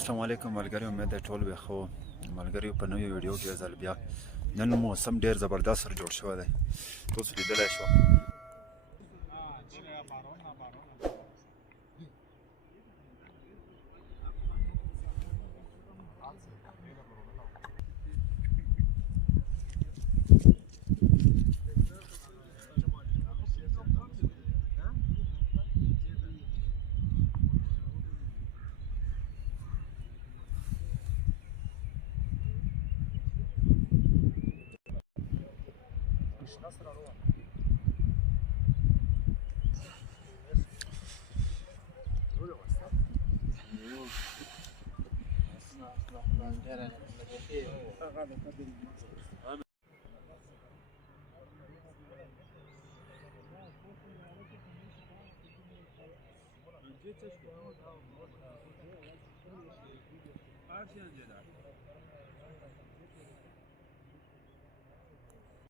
السلام علیکم ملګري، امید ده ټول به ښه ملګري. په نوې ویډیو کې ځل بیا نن موسم ډیر زبردست سره جوړ شوی دی، تاسو لیدلی شو. Karşıya